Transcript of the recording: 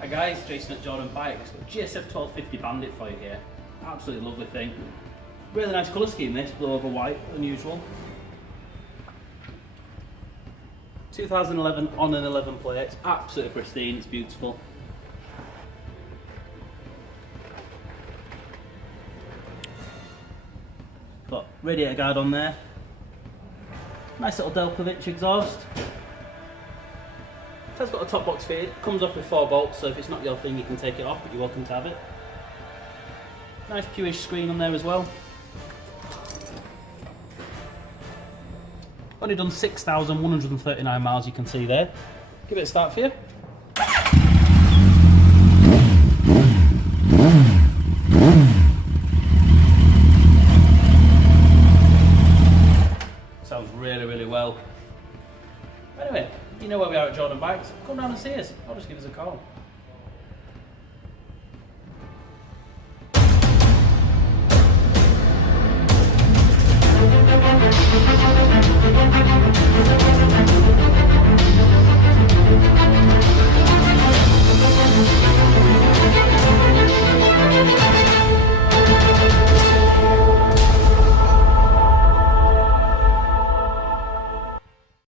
Hi guys, Jason at Jordan Bikes. Got GSF1250 Bandit for you here. Absolutely lovely thing. Really nice colour scheme this, blue over white, unusual. 2011 on an 11 plate, it's absolutely pristine, it's beautiful. Got radiator guard on there. Nice little Delkevic exhaust. It has got a top box feed, comes off with 4 bolts, so if it's not your thing you can take it off, but you're welcome to have it. Nice Q-ish screen on there as well. Only done 6,139 miles, you can see there. Give it a start for you. Sounds really, really well. Anyway, you know where we are at Jordan Bikes. Come down and see us, or just give us a call.